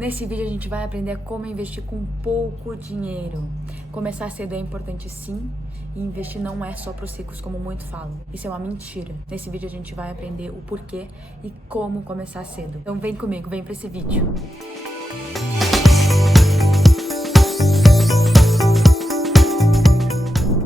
Nesse vídeo a gente vai aprender como investir com pouco dinheiro. Começar cedo é importante sim, e investir não é só para os ricos como muitos falam. Isso é uma mentira. Nesse vídeo a gente vai aprender o porquê e como começar cedo. Então vem comigo, vem para esse vídeo.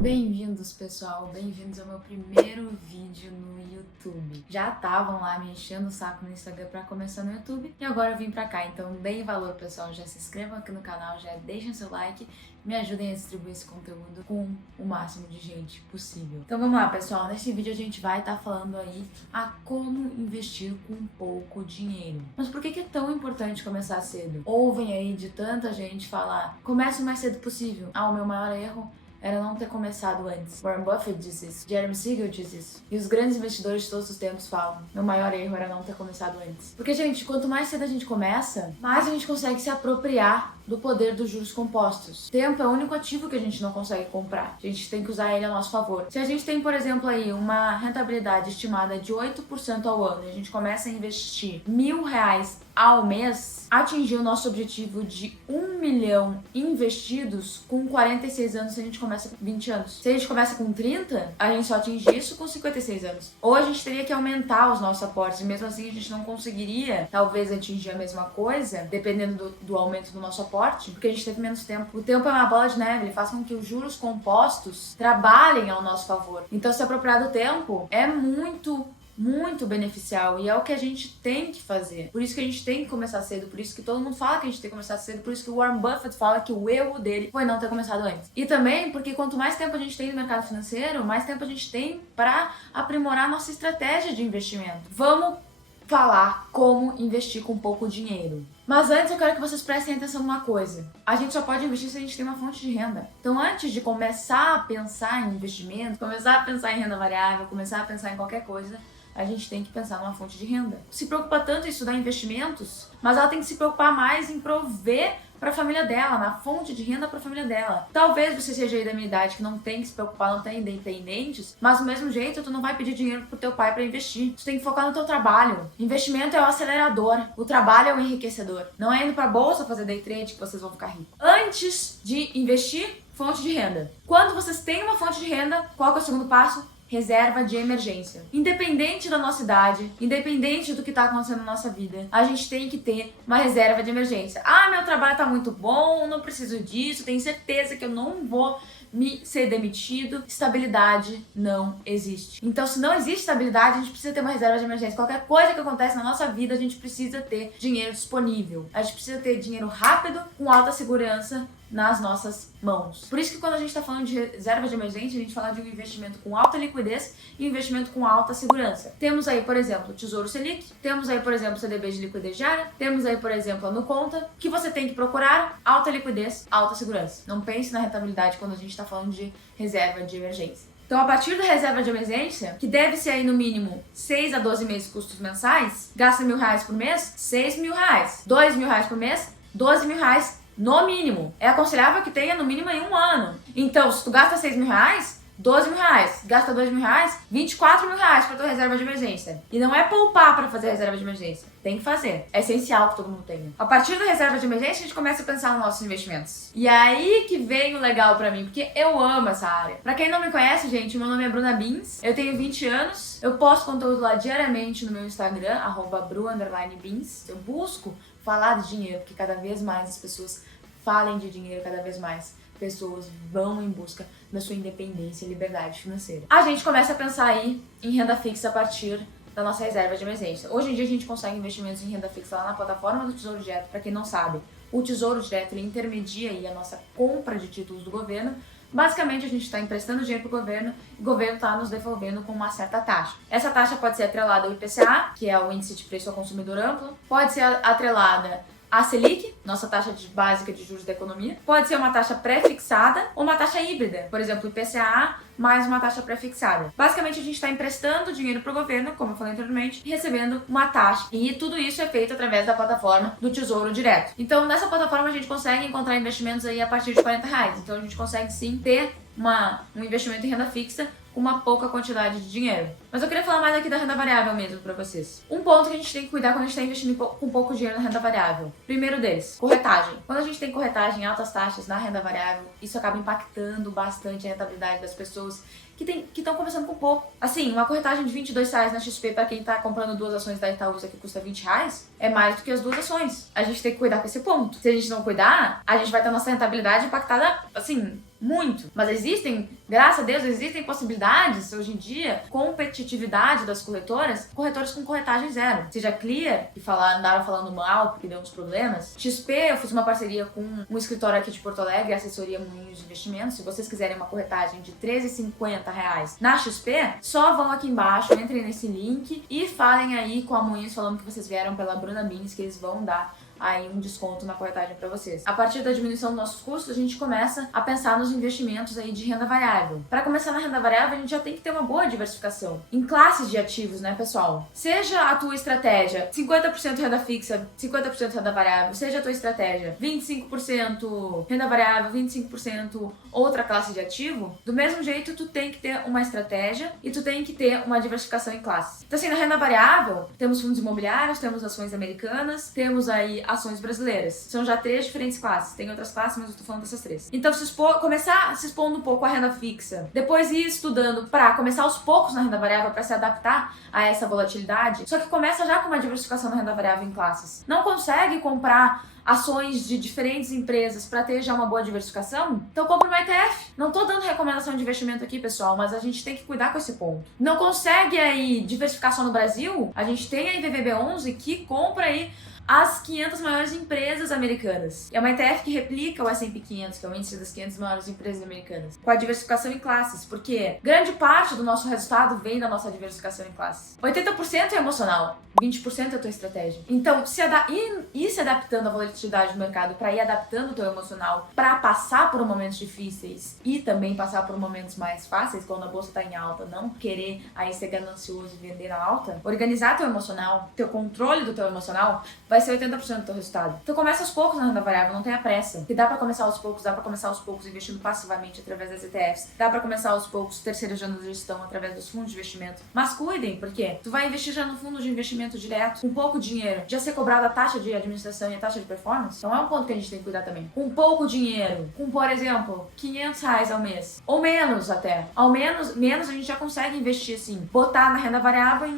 Bem-vindos, pessoal, bem-vindos ao meu primeiro vídeo no YouTube. Já estavam lá me enchendo o saco no Instagram para começar no YouTube e agora eu vim pra cá, então deem valor, pessoal, já se inscrevam aqui no canal, já deixem seu like, me ajudem a distribuir esse conteúdo com o máximo de gente possível. Então vamos lá, pessoal, nesse vídeo a gente vai estar falando aí a como investir com pouco dinheiro. Mas por que é tão importante começar cedo? Ouvem aí de tanta gente falar, comece o mais cedo possível. O meu maior erro era não ter começado antes. Warren Buffett diz isso, Jeremy Siegel diz isso. E os grandes investidores de todos os tempos falam, meu maior erro era não ter começado antes. Porque, gente, quanto mais cedo a gente começa, mais a gente consegue se apropriar do poder dos juros compostos. Tempo é o único ativo que a gente não consegue comprar. A gente tem que usar ele a nosso favor. Se a gente tem, por exemplo, aí uma rentabilidade estimada de 8% ao ano e a gente começa a investir R$1.000 ao mês, atingir o nosso objetivo de 1 milhão investidos com 46 anos se a gente começa com 20 anos. Se a gente começa com 30, a gente só atinge isso com 56 anos. Ou a gente teria que aumentar os nossos aportes e mesmo assim a gente não conseguiria, talvez, atingir a mesma coisa, dependendo do aumento do nosso aporte, porque a gente teve menos tempo. O tempo é uma bola de neve, ele faz com que os juros compostos trabalhem ao nosso favor. Então, se apropriar do tempo é muito beneficial e é o que a gente tem que fazer. Por isso que a gente tem que começar cedo, por isso que todo mundo fala que a gente tem que começar cedo, por isso que o Warren Buffett fala que o erro dele foi não ter começado antes. E também porque quanto mais tempo a gente tem no mercado financeiro, mais tempo a gente tem para aprimorar nossa estratégia de investimento. Vamos falar como investir com pouco dinheiro. Mas antes eu quero que vocês prestem atenção numa coisa. A gente só pode investir se a gente tem uma fonte de renda. Então antes de começar a pensar em investimento, começar a pensar em renda variável, começar a pensar em qualquer coisa, a gente tem que pensar numa fonte de renda. Se preocupa tanto em estudar investimentos, mas ela tem que se preocupar mais em prover para a família dela, na fonte de renda para a família dela. Talvez você seja aí da minha idade que não tem que se preocupar, não tem independentes, mas do mesmo jeito tu não vai pedir dinheiro pro teu pai para investir. Tu tem que focar no teu trabalho. Investimento é o acelerador, o trabalho é o enriquecedor. Não é indo para bolsa fazer day trade que vocês vão ficar ricos. Antes de investir, fonte de renda. Quando vocês têm uma fonte de renda, qual que é o segundo passo? Reserva de emergência. Independente da nossa idade, independente do que está acontecendo na nossa vida, a gente tem que ter uma reserva de emergência. Meu trabalho tá muito bom, não preciso disso, tenho certeza que eu não vou ser demitido. Estabilidade não existe. Então, se não existe estabilidade, a gente precisa ter uma reserva de emergência. Qualquer coisa que acontece na nossa vida, a gente precisa ter dinheiro disponível. A gente precisa ter dinheiro rápido, com alta segurança nas nossas mãos. Por isso que quando a gente está falando de reserva de emergência, a gente fala de um investimento com alta liquidez e um investimento com alta segurança. Temos aí, por exemplo, o Tesouro Selic, temos aí, por exemplo, o CDB de liquidez diária, temos aí, por exemplo, a Nuconta, que você tem que procurar alta liquidez, alta segurança. Não pense na rentabilidade quando a gente está falando de reserva de emergência. Então, a partir da reserva de emergência, que deve ser aí no mínimo 6 a 12 meses custos mensais, gasta R$1.000 por mês, R$6.000. R$2.000 por mês, R$12.000 no mínimo. É aconselhável que tenha no mínimo em um ano. Então, se tu gasta R$6.000, R$12.000. Gasta R$2.000, R$24.000 para tua reserva de emergência. E não é poupar para fazer a reserva de emergência. Tem que fazer. É essencial que todo mundo tenha. A partir da reserva de emergência, a gente começa a pensar nos nossos investimentos. E aí que vem o legal pra mim, porque eu amo essa área. Pra quem não me conhece, gente, meu nome é Bruna Bins. Eu tenho 20 anos. Eu posto conteúdo lá diariamente no meu Instagram, @bru_bins. Eu busco falar de dinheiro, porque cada vez mais as pessoas falem de dinheiro, cada vez mais pessoas vão em busca da sua independência e liberdade financeira. A gente começa a pensar aí em renda fixa a partir da nossa reserva de emergência. Hoje em dia a gente consegue investimentos em renda fixa lá na plataforma do Tesouro Direto. Para quem não sabe, o Tesouro Direto ele intermedia aí a nossa compra de títulos do governo. Basicamente, a gente está emprestando dinheiro para o governo e o governo está nos devolvendo com uma certa taxa. Essa taxa pode ser atrelada ao IPCA, que é o Índice de Preço ao Consumidor Amplo, pode ser atrelada à Selic, nossa taxa básica de juros da economia, pode ser uma taxa pré-fixada ou uma taxa híbrida, por exemplo, IPCA mais uma taxa pré-fixada. Basicamente, a gente está emprestando dinheiro para o governo, como eu falei anteriormente, e recebendo uma taxa. E tudo isso é feito através da plataforma do Tesouro Direto. Então, nessa plataforma, a gente consegue encontrar investimentos aí a partir de R$40. Então, a gente consegue sim ter um investimento em renda fixa com uma pouca quantidade de dinheiro. Mas eu queria falar mais aqui da renda variável mesmo pra vocês. Um ponto que a gente tem que cuidar quando a gente tá investindo com pouco dinheiro na renda variável. Primeiro deles, corretagem. Quando a gente tem corretagem em altas taxas na renda variável, isso acaba impactando bastante a rentabilidade das pessoas que estão começando com pouco. Assim, uma corretagem de R$ 22 na XP para quem tá comprando 2 ações da Itaúsa que custa R$ 20 é mais do que as 2 ações. A gente tem que cuidar com esse ponto. Se a gente não cuidar, a gente vai ter a nossa rentabilidade impactada, assim, muito. Mas existem, graças a Deus, existem possibilidades hoje em dia, competitividade das corretores com corretagem zero. Seja Clear, que andaram falando mal porque deu uns problemas. XP, eu fiz uma parceria com um escritório aqui de Porto Alegre, assessoria Moinhos de Investimentos. Se vocês quiserem uma corretagem de R$13,50 na XP, só vão aqui embaixo, entrem nesse link e falem aí com a Moinhos falando que vocês vieram pela Bruna Bins, que eles vão dar aí um desconto na corretagem para vocês. A partir da diminuição dos nossos custos, a gente começa a pensar nos investimentos aí de renda variável. Para começar na renda variável, a gente já tem que ter uma boa diversificação em classes de ativos, né, pessoal? Seja a tua estratégia 50% renda fixa, 50% renda variável, seja a tua estratégia 25% renda variável, 25% outra classe de ativo, do mesmo jeito tu tem que ter uma estratégia e tu tem que ter uma diversificação em classes. Então assim, na renda variável, temos fundos imobiliários, temos ações americanas, temos aí ações brasileiras. São já 3 diferentes classes. Tem outras classes, mas eu tô falando dessas 3. Então, começar se expondo um pouco à renda fixa, depois ir estudando para começar aos poucos na renda variável para se adaptar a essa volatilidade. Só que começa já com uma diversificação na renda variável em classes. Não consegue comprar ações de diferentes empresas para ter já uma boa diversificação? Então compra uma ETF. Não tô dando recomendação de investimento aqui, pessoal, mas a gente tem que cuidar com esse ponto. Não consegue aí diversificar só no Brasil? A gente tem a IVVB11 que compra aí as 500 maiores empresas americanas. É uma ETF que replica o S&P 500, que é o índice das 500 maiores empresas americanas, com a diversificação em classes, porque grande parte do nosso resultado vem da nossa diversificação em classes. 80% é emocional, 20% é a tua estratégia. Então, se adaptando à volatilidade do mercado, para ir adaptando o teu emocional, para passar por momentos difíceis e também passar por momentos mais fáceis, quando a bolsa tá em alta, não querer aí ser ganancioso e vender na alta, organizar teu emocional, teu controle do teu emocional, vai ser 80% do teu resultado. Então começa aos poucos na renda variável, não tenha pressa. Que dá pra começar aos poucos investindo passivamente através das ETFs. Dá pra começar aos poucos terceirizando a gestão através dos fundos de investimento. Mas cuidem, porque tu vai investir já no fundo de investimento direto, com pouco dinheiro, já ser cobrada a taxa de administração e a taxa de performance. Então é um ponto que a gente tem que cuidar também. Com pouco dinheiro, com, por exemplo, R$500 ao mês, ou menos até. Ao menos a gente já consegue investir assim, botar na renda variável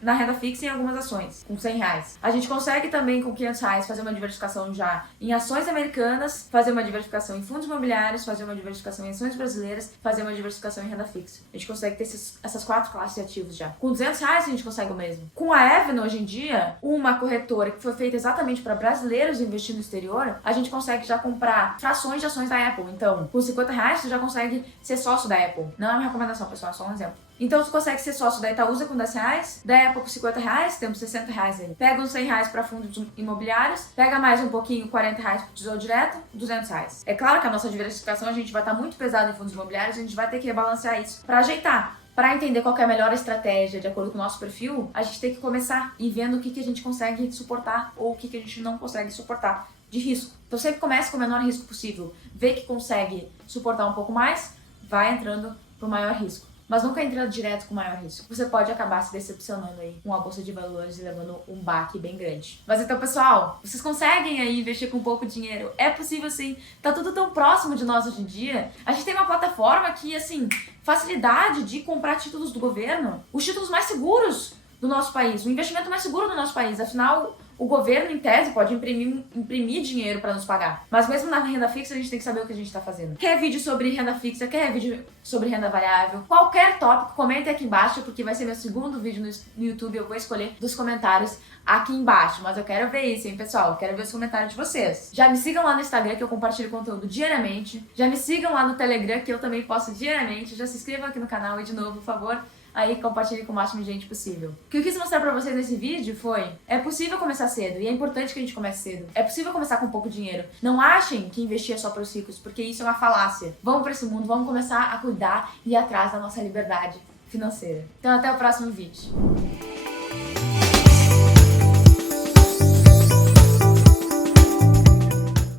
na renda fixa em algumas ações, com R$100. A gente consegue também com R$500 fazer uma diversificação já em ações americanas, fazer uma diversificação em fundos imobiliários, fazer uma diversificação em ações brasileiras, fazer uma diversificação em renda fixa. A gente consegue ter essas 4 classes de ativos já. Com R$200 a gente consegue o mesmo. Com a Avenue, hoje em dia, uma corretora que foi feita exatamente para brasileiros investir no exterior, a gente consegue já comprar frações de ações da Apple. Então, com R$50 você já consegue ser sócio da Apple. Não é uma recomendação, pessoal, é só um exemplo. Então você consegue ser sócio da Itaúsa com R$10, da Apple com R$50, temos R$60 aí. Pega uns R$100 para fundos imobiliários, pega mais um pouquinho, R$40 para Tesouro Direto, R$200. É claro que a nossa diversificação, a gente vai estar muito pesado em fundos imobiliários, a gente vai ter que rebalancear isso para ajeitar. Para entender qual que é a melhor estratégia de acordo com o nosso perfil, a gente tem que começar e vendo o que a gente consegue suportar ou o que a gente não consegue suportar de risco. Então sempre comece com o menor risco possível. Vê que consegue suportar um pouco mais, vai entrando para o maior risco. Mas nunca entrando direto com maior risco. Você pode acabar se decepcionando aí com a bolsa de valores e levando um baque bem grande. Mas então, pessoal, vocês conseguem aí investir com pouco dinheiro? É possível sim. Tá tudo tão próximo de nós hoje em dia. A gente tem uma plataforma que, assim, facilidade de comprar títulos do governo. Os títulos mais seguros do nosso país. O investimento mais seguro do nosso país. Afinal, o governo, em tese, pode imprimir dinheiro para nos pagar. Mas mesmo na renda fixa, a gente tem que saber o que a gente está fazendo. Quer vídeo sobre renda fixa? Quer vídeo sobre renda variável? Qualquer tópico, comente aqui embaixo, porque vai ser meu segundo vídeo no YouTube. Eu vou escolher dos comentários aqui embaixo. Mas eu quero ver isso, hein, pessoal? Eu quero ver os comentários de vocês. Já me sigam lá no Instagram, que eu compartilho conteúdo diariamente. Já me sigam lá no Telegram, que eu também posto diariamente. Já se inscrevam aqui no canal e, de novo, por favor, aí compartilhe com o máximo de gente possível. O que eu quis mostrar pra vocês nesse vídeo foi: é possível começar cedo, e é importante que a gente comece cedo. É possível começar com pouco dinheiro. Não achem que investir é só para os ricos, porque isso é uma falácia. Vamos pra esse mundo, vamos começar a cuidar e ir atrás da nossa liberdade financeira. Então até o próximo vídeo.